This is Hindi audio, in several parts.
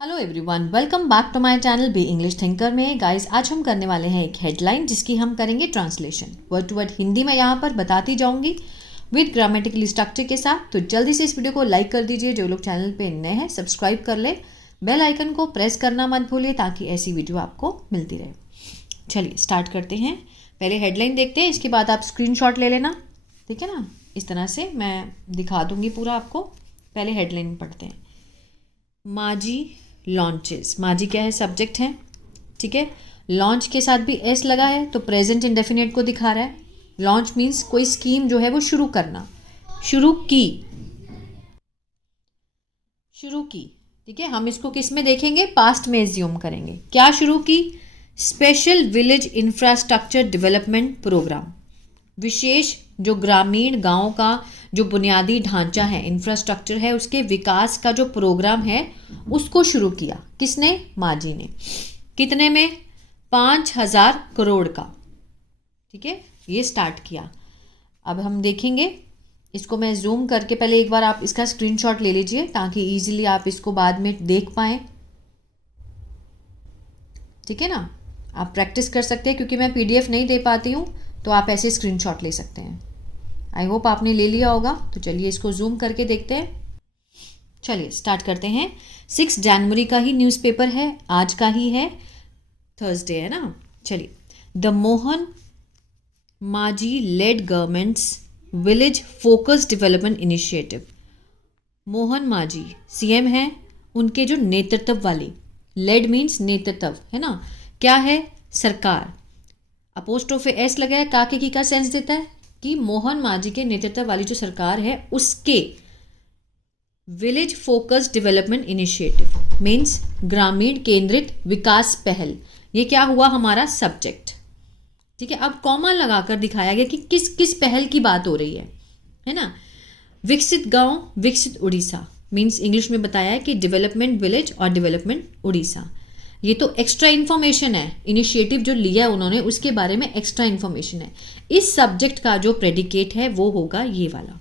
Hello everyone, welcome back to my channel B English thinker में। गाइस, आज हम करने वाले हैं एक हेडलाइन जिसकी हम करेंगे translation. Word to word Hindi में यहाँ पर बताती जाऊंगी विद ग्रामेटिकल स्ट्रक्चर के साथ। तो जल्दी से इस वीडियो को लाइक कर दीजिए, जो लोग चैनल पे नए हैं सब्सक्राइब कर ले, बेल आइकन को प्रेस करना मत भूलिए ताकि ऐसी वीडियो आपको मिलती रहे। चलिए स्टार्ट करते हैं। पहले हेडलाइन देखते हैं, इसके बाद आप स्क्रीनशॉट ले लेना, ठीक है ना। इस तरह से मैं दिखा दूंगी पूरा आपको। पहले हेडलाइन पढ़ते हैं। माजी लॉन्चेस। माजी क्या है? सब्जेक्ट है, ठीक है। लॉन्च के साथ भी एस लगा है तो प्रेजेंट इंडेफिनिट को दिखा रहा है। लॉन्च मीन्स कोई स्कीम जो है वो शुरू करना, शुरू की, ठीक है। हम इसको किस में देखेंगे? पास्ट में एज्यूम करेंगे। क्या शुरू की? Special village infrastructure development programme. विशेष जो ग्रामीण गांव का जो बुनियादी ढांचा है, इंफ्रास्ट्रक्चर है, उसके विकास का जो प्रोग्राम है उसको शुरू किया। किसने? माजी ने। कितने में? 5,000 करोड़ का, ठीक है, ये स्टार्ट किया। अब हम देखेंगे इसको। मैं जूम करके पहले एक बार आप इसका स्क्रीनशॉट ले लीजिए ताकि इजीली आप इसको बाद में देख पाएँ, ठीक है ना। आप प्रैक्टिस कर सकते हैं, क्योंकि मैं पीडीएफ नहीं दे पाती हूँ तो आप ऐसे स्क्रीनशॉट ले सकते हैं। आई होप आपने ले लिया होगा। तो चलिए इसको जूम करके देखते हैं। चलिए स्टार्ट करते हैं। 6 जनवरी का ही न्यूज़पेपर है, आज का ही है, थर्सडे है ना। चलिए, the Mohan Majhi led government's village focus development initiative. Mohan Majhi CM है, उनके जो नेतृत्व वाली, लेड मीन्स नेतृत्व है ना, क्या है? सरकार। अपोस्ट्रोफे एस लगा है, काके की का सेंस देता है कि मोहन माजी के नेतृत्व वाली जो सरकार है उसके village focus development initiative means ग्रामीण केंद्रित विकास पहल। ये क्या हुआ? हमारा सब्जेक्ट, ठीक है। अब कॉमा लगाकर दिखाया गया कि किस किस पहल की बात हो रही है ना। विकसित गांव विकसित उड़ीसा मीन्स इंग्लिश में बताया है कि डेवलपमेंट विलेज और डेवलपमेंट उड़ीसा। ये तो एक्स्ट्रा इन्फॉर्मेशन है, इनिशिएटिव जो लिया है उन्होंने उसके बारे में एक्स्ट्रा इन्फॉर्मेशन है। इस सब्जेक्ट का जो प्रेडिकेट है वो होगा ये वाला,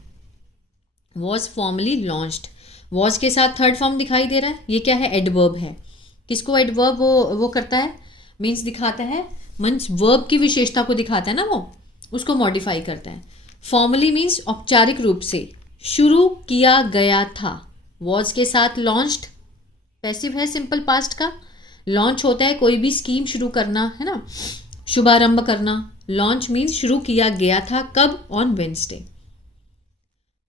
वॉज फॉर्मली लॉन्च्ड। वॉज के साथ थर्ड फॉर्म दिखाई दे रहा है, ये क्या है? एडवर्ब है। किसको एडवर्ब वो करता है? मीन्स दिखाता है, मीन्स वर्ब की विशेषता को दिखाता है ना, वो उसको मॉडिफाई करता है। फॉर्मली मीन्स औपचारिक रूप से शुरू किया गया था। वॉज के साथ लॉन्च्ड पैसिव है, सिंपल पास्ट का। लॉन्च होता है कोई भी स्कीम शुरू करना, है ना, शुभारंभ करना। लॉन्च मीन्स शुरू किया गया था। कब? On Wednesday.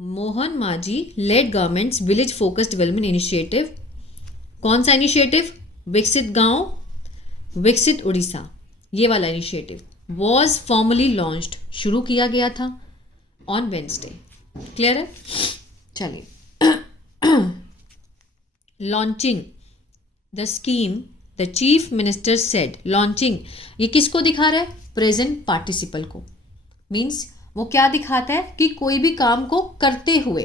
Mohan Majhi led government's village focus development initiative. कौन सा इनिशिएटिव? विकसित गांव विकसित उड़ीसा, ये वाला इनिशिएटिव। वॉज फॉर्मली लॉन्च्ड, शुरू किया गया था, ऑन वेडनेसडे। क्लियर है? चलिए, launching the scheme the chief minister said. Launching ये किसको दिखा रहा है? प्रेजेंट पार्टिसिपल को। मीन्स वो क्या दिखाता है कि कोई भी काम को करते हुए,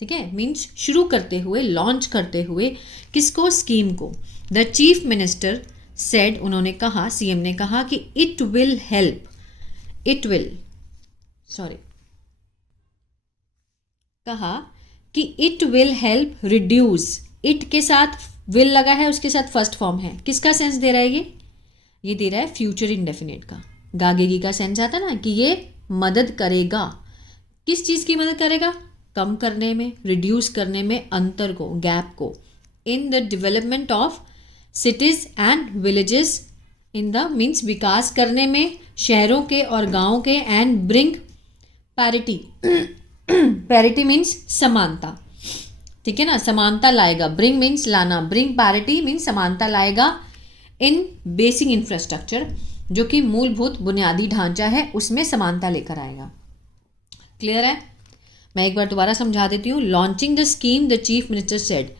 ठीक है, मीन्स शुरू करते हुए, लॉन्च करते हुए। किसको? स्कीम को। द चीफ मिनिस्टर सेड, उन्होंने कहा, सीएम ने कहा कि इट विल हेल्प, कहा कि it will help reduce. It के साथ विल लगा है, उसके साथ फर्स्ट फॉर्म है। किसका सेंस दे रहा है ये दे रहा है फ्यूचर इंडेफिनिट का। गागेगी का सेंस आता ना कि ये मदद करेगा। किस चीज़ की मदद करेगा? कम करने में, रिड्यूस करने में, अंतर को, गैप को। In the development of cities and villages. In the means विकास करने में शहरों के और गाँव के। And bring parity, parity means समानता, ठीक है ना, समानता लाएगा। ब्रिंग मीन्स लाना, ब्रिंग पैरिटी मीन्स समानता लाएगा। इन बेसिक इंफ्रास्ट्रक्चर, जो कि मूलभूत बुनियादी ढांचा है, उसमें समानता लेकर आएगा। क्लियर है? मैं एक बार दोबारा समझा देती हूँ। Launching the scheme the chief minister said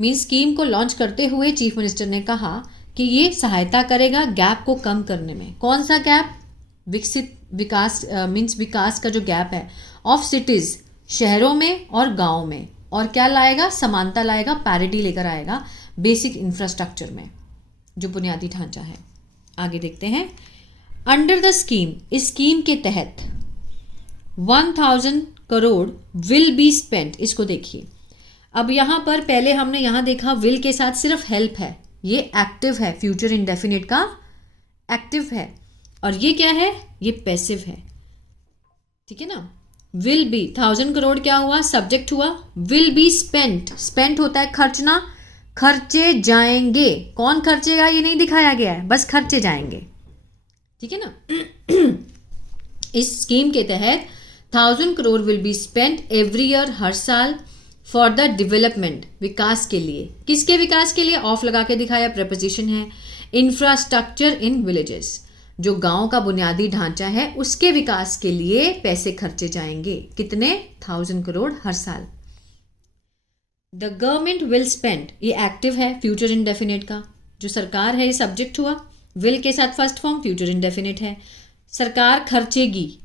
means scheme को लॉन्च करते हुए चीफ मिनिस्टर ने कहा कि ये सहायता करेगा गैप को कम करने में। कौन सा गैप? विकसित विकास मीन्स विकास का जो गैप है, ऑफ सिटीज, शहरों में और गाँव में। और क्या लाएगा? समानता लाएगा, पैरिटी लेकर आएगा बेसिक इंफ्रास्ट्रक्चर में, जो बुनियादी ढांचा है। आगे देखते हैं। अंडर द स्कीम, इस स्कीम के तहत 1,000 करोड़ विल बी स्पेंट। इसको देखिए, अब यहाँ पर पहले हमने यहाँ देखा विल के साथ सिर्फ हेल्प है, ये एक्टिव है, फ्यूचर इंडेफिनिट का एक्टिव है, और ये क्या है, ये पैसिव है, ठीक है ना। विल बी 1000 करोड़ क्या हुआ, सब्जेक्ट हुआ, विल बी स्पेंट, स्पेंट होता है खर्चना, खर्चे जाएंगे, कौन खर्चेगा ये नहीं दिखाया गया है, बस खर्चे जाएंगे, ठीक है ना। इस स्कीम के तहत 1000 crore will be spent every year, हर साल, फॉर द डेवलपमेंट, विकास के लिए, किसके विकास के लिए, ऑफ लगा के दिखाया, प्रपोजिशन है, इंफ्रास्ट्रक्चर इन विलेजेस, जो गांव का बुनियादी ढांचा है उसके विकास के लिए पैसे खर्चे जाएंगे, कितने, 1000 करोड़ हर साल। द गवर्नमेंट विल स्पेंड, ये एक्टिव है, फ्यूचर इंडेफिनिट का, जो सरकार है ये सब्जेक्ट हुआ, विल के साथ फर्स्ट फॉर्म, फ्यूचर इंडेफिनिट है, सरकार खर्चेगी,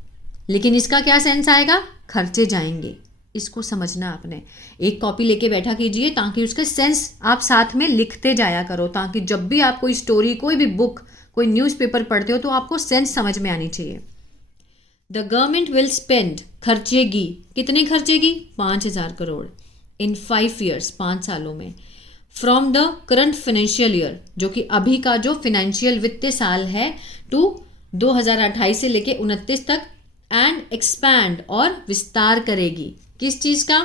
लेकिन इसका क्या सेंस आएगा, खर्चे जाएंगे, इसको समझना आपने। एक कॉपी लेके बैठा कीजिए ताकि उसका सेंस आप साथ में लिखते जाया करो, ताकि जब भी आप कोई स्टोरी, कोई भी बुक, कोई न्यूज़पेपर पढ़ते हो तो आपको सेंस समझ में आनी चाहिए। द गवर्नमेंट विल स्पेंड, खर्चेगी, कितनी खर्चेगी, 5000 करोड़ इन 5 ईयर्स, 5 सालों में, from the current financial year, जो कि अभी का जो फाइनेंशियल वित्तीय साल है, टू 2028 से लेके 29 तक, एंड एक्सपैंड, और विस्तार करेगी, किस चीज़ का,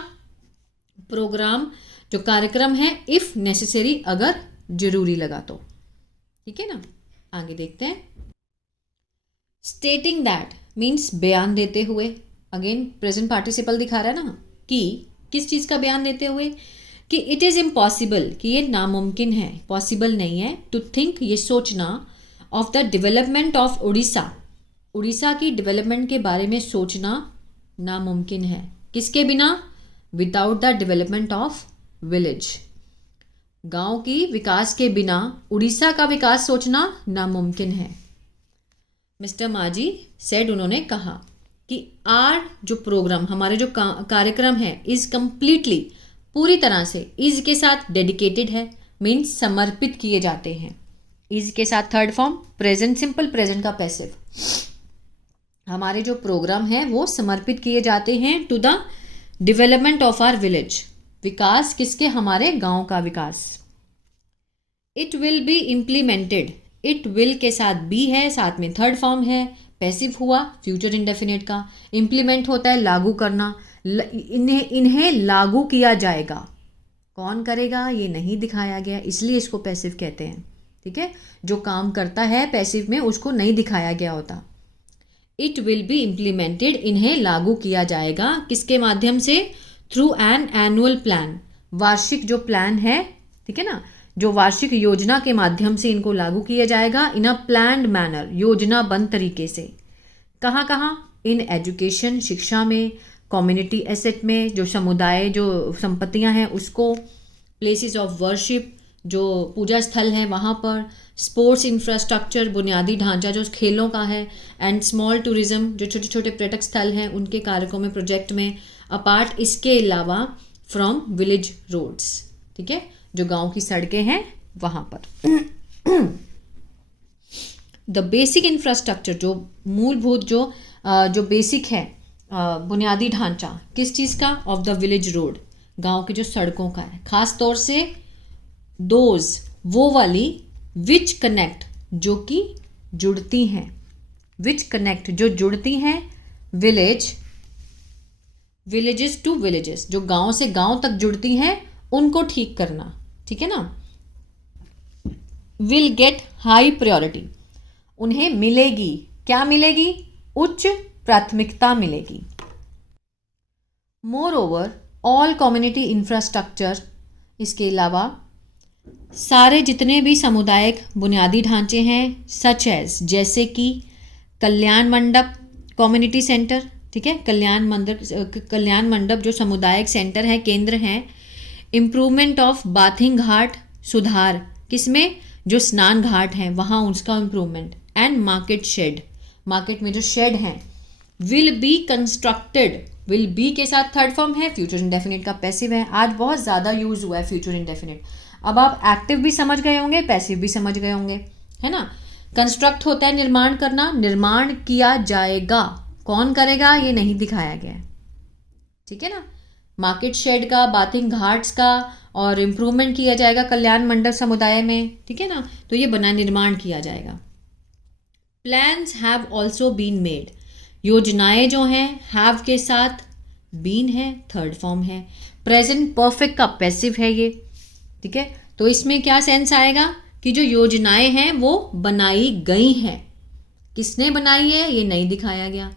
प्रोग्राम, जो कार्यक्रम है, इफ़ नेसेसरी, अगर जरूरी लगा तो, ठीक है ना। आगे देखते हैं। स्टेटिंग दैट मीन्स बयान देते हुए, अगेन प्रेजेंट पार्टिसिपल दिखा रहा है ना, कि किस चीज़ का बयान देते हुए, कि इट इज़ इम्पॉसिबल, कि ये नामुमकिन है, पॉसिबल नहीं है, टू थिंक, ये सोचना, of the development of Orissa, Orissa की डेवलपमेंट के बारे में सोचना नामुमकिन है, किसके बिना, without the development of village, गांव की विकास के बिना उड़ीसा का विकास सोचना नामुमकिन है। मिस्टर माजी सेड, उन्होंने कहा कि आर जो प्रोग्राम, हमारे जो कार्यक्रम है, इज कम्प्लीटली, पूरी तरह से, इज के साथ डेडिकेटेड है, मीन्स समर्पित किए जाते हैं, इज के साथ third form, present simple, present का पैसिव, हमारे जो प्रोग्राम है वो समर्पित किए जाते हैं to the development of our village, विकास किसके, हमारे गांव का विकास। It will be implemented, it will के साथ बी है, साथ में थर्ड फॉर्म है, पैसिव हुआ, फ्यूचर इंडेफिनिट का, इम्प्लीमेंट होता है लागू करना, इन्हें लागू किया जाएगा, कौन करेगा ये नहीं दिखाया गया, इसलिए इसको पैसिव कहते हैं, ठीक है, जो काम करता है पैसिव में उसको नहीं दिखाया गया होता। इट विल बी इम्प्लीमेंटेड, इन्हें लागू किया जाएगा, किसके माध्यम से, थ्रू एन एनुअल प्लान, वार्षिक जो प्लान है, ठीक है ना, जो वार्षिक योजना के माध्यम से इनको लागू किया जाएगा, इन अ प्लान्ड मैनर, योजनाबद्ध तरीके से, कहाँ कहाँ, इन एजुकेशन, शिक्षा में, कम्युनिटी एसेट में, जो समुदाय जो संपत्तियां हैं उसको, प्लेसेस ऑफ वर्शिप, जो पूजा स्थल है वहाँ पर, स्पोर्ट्स इंफ्रास्ट्रक्चर, बुनियादी ढांचा जो खेलों का है, एंड स्मॉल टूरिज्म, जो छोटे छोटे पर्यटक स्थल हैं उनके कारकों में, प्रोजेक्ट में, अपार्ट इसके अलावा फ्रॉम विलेज रोड्स, ठीक है, जो गांव की सड़कें हैं वहाँ पर। द बेसिक इंफ्रास्ट्रक्चर, जो मूलभूत जो बेसिक है, बुनियादी ढांचा, किस चीज़ का, ऑफ द विलेज रोड, गांव की जो सड़कों का है, खास तौर से दोज, वो वाली, विच कनेक्ट, जो कि जुड़ती हैं, विच कनेक्ट, जो जुड़ती हैं, विलेजेस टू विलेजेस, जो गांव से गांव तक जुड़ती हैं उनको ठीक करना, ठीक है ना। विल गेट हाई प्रायोरिटी, उन्हें मिलेगी, क्या मिलेगी, उच्च प्राथमिकता मिलेगी। More over all community infrastructure, इसके अलावा सारे जितने भी सामुदायिक बुनियादी ढांचे हैं, सच एज, जैसे कि कल्याण मंडप, कम्युनिटी सेंटर, ठीक है, कल्याण मंडप जो सामुदायिक सेंटर है, केंद्र हैं, इम्प्रूवमेंट ऑफ बाथिंग घाट, सुधार किसमें, जो स्नान घाट हैं वहाँ उसका improvement, and market shed, market में जो शेड हैं, will be constructed, will be के साथ थर्ड फॉर्म है, फ्यूचर इंडेफिनिट का पैसिव है, आज बहुत ज़्यादा यूज हुआ है फ्यूचर इंडेफिनिट। अब आप एक्टिव भी समझ गए होंगे, पैसिव भी समझ गए होंगे, है ना। कंस्ट्रक्ट होता है निर्माण करना, निर्माण किया जाएगा, कौन करेगा ये नहीं दिखाया गया है, ठीक है ना। मार्केट शेड का, बाथिंग घाट्स का, और इम्प्रूवमेंट किया जाएगा कल्याण मंडल समुदाय में, ठीक है ना। तो ये बना निर्माण किया जाएगा। Plans have also been made, योजनाएं जो हैं हैव के साथ बीन है, थर्ड फॉर्म है। प्रेजेंट परफेक्ट का पैसिव है ये, ठीक है। तो इसमें क्या सेंस आएगा कि जो योजनाएं हैं वो बनाई गई हैं। किसने बनाई है ये नहीं दिखाया गया।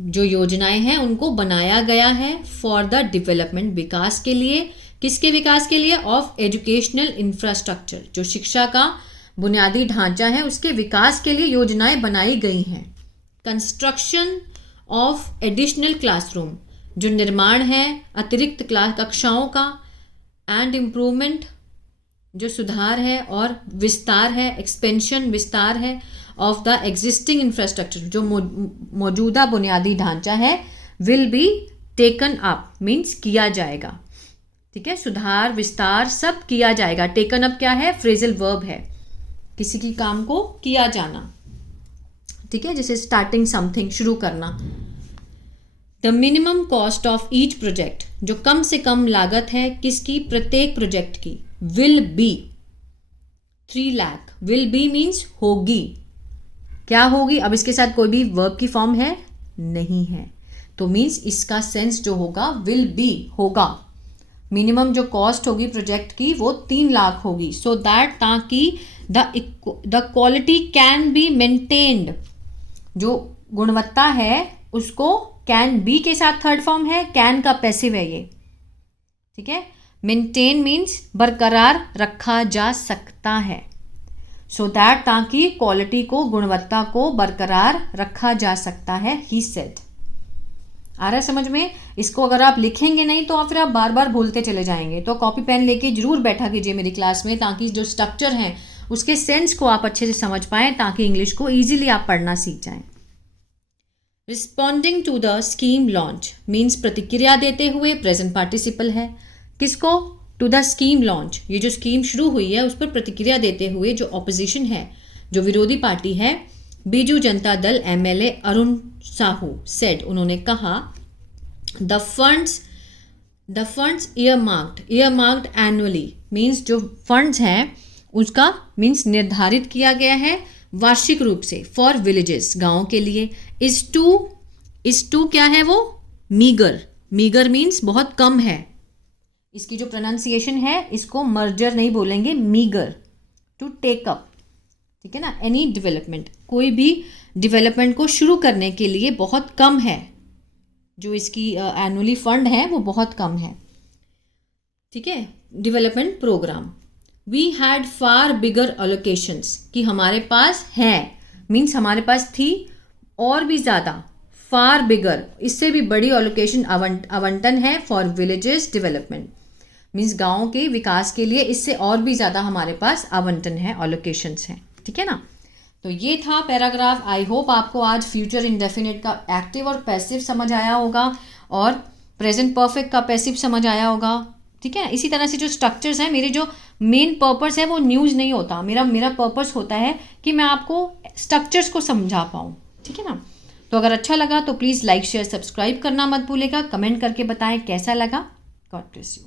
जो योजनाएं हैं उनको बनाया गया है फॉर द डेवलपमेंट, विकास के लिए। किसके विकास के लिए? ऑफ एजुकेशनल इंफ्रास्ट्रक्चर, जो शिक्षा का बुनियादी ढांचा है उसके विकास के लिए योजनाएं बनाई गई हैं। कंस्ट्रक्शन ऑफ एडिशनल क्लासरूम, जो निर्माण है अतिरिक्त क्लास कक्षाओं का। एंड इम्प्रूवमेंट, जो सुधार है और विस्तार है, एक्सपेंशन विस्तार है ऑफ द एग्जिस्टिंग इंफ्रास्ट्रक्चर, जो मौजूदा बुनियादी ढांचा है। Will be taken up means किया जाएगा, ठीक है। सुधार विस्तार सब किया जाएगा। टेकन अप क्या है? फ्रेजल वर्ब है, किसी की काम को किया जाना, ठीक है। जैसे स्टार्टिंग समथिंग, शुरू करना। The minimum cost of each project, जो कम से कम लागत है किसकी? प्रत्येक प्रोजेक्ट की। Will be 3 lakh, will be means होगी। क्या होगी? अब इसके साथ कोई भी वर्ब की फॉर्म है नहीं है, तो मीन्स इसका सेंस जो होगा विल बी होगा। मिनिमम जो कॉस्ट होगी प्रोजेक्ट की वो 3 लाख होगी। सो दैट, ताकि the quality can be maintained, जो गुणवत्ता है उसको कैन बी के साथ थर्ड फॉर्म है, कैन का पैसिव है ये, ठीक है। मेंटेन मीन्स बरकरार रखा जा सकता है। सो दैट, ताकि क्वालिटी को, गुणवत्ता को बरकरार रखा जा सकता है, ही सेड। आ रहा है समझ में? इसको अगर आप लिखेंगे नहीं तो फिर आप बार बार भूलते चले जाएंगे। तो कॉपी पेन लेके जरूर बैठा कीजिए मेरी क्लास में, ताकि जो स्ट्रक्चर हैं उसके सेंस को आप अच्छे से समझ पाएं, ताकि इंग्लिश को ईजिली आप पढ़ना सीख जाएं। Responding to the scheme launch means प्रतिक्रिया देते हुए, प्रेजेंट पार्टिसिपल है। किसको? टू द स्कीम लॉन्च, ये जो स्कीम शुरू हुई है उस पर प्रतिक्रिया देते हुए जो ऑपोजिशन है, जो विरोधी पार्टी है, बीजू जनता दल MLA अरुण साहू सेड, उन्होंने कहा द फंड्स ईयरमार्क्ड एनुअली मीन्स जो फंड्स हैं उसका मीन्स निर्धारित किया गया है वार्षिक रूप से फॉर विलेजेस, गाँव के लिए। इज टू क्या है वो? मीगर मीन्स बहुत कम है। इसकी जो प्रोनाउंसिएशन है इसको मर्जर नहीं बोलेंगे, मीगर, टू टेक अप, ठीक है ना। एनी डेवलपमेंट, कोई भी डेवलपमेंट को शुरू करने के लिए बहुत कम है, जो इसकी एनुअली फंड है वो बहुत कम है, ठीक है। Development programme. We had far bigger allocations, कि हमारे पास है मीन्स हमारे पास थी और भी ज़्यादा, फार बिगर इससे भी बड़ी अलोकेशन आवंटन है फॉर विलेजेस डेवलपमेंट मीन्स गाँव के विकास के लिए इससे और भी ज़्यादा हमारे पास आवंटन है, अलोकेशंस हैं, ठीक है ना। तो ये था पैराग्राफ। आई होप आपको आज फ्यूचर इंडेफिनिट का एक्टिव और पैसिव समझ आया होगा और प्रेजेंट परफेक्ट का पैसिव समझ आया होगा, ठीक है। इसी तरह से जो स्ट्रक्चर्स हैं, मेरे जो मेन पर्पस है वो न्यूज़ नहीं होता, मेरा पर्पस होता है कि मैं आपको स्ट्रक्चर्स को समझा पाऊँ, ठीक है ना। तो अगर अच्छा लगा तो प्लीज़ लाइक शेयर सब्सक्राइब करना मत भूलेगा। कमेंट करके बताएं कैसा लगा। God bless you.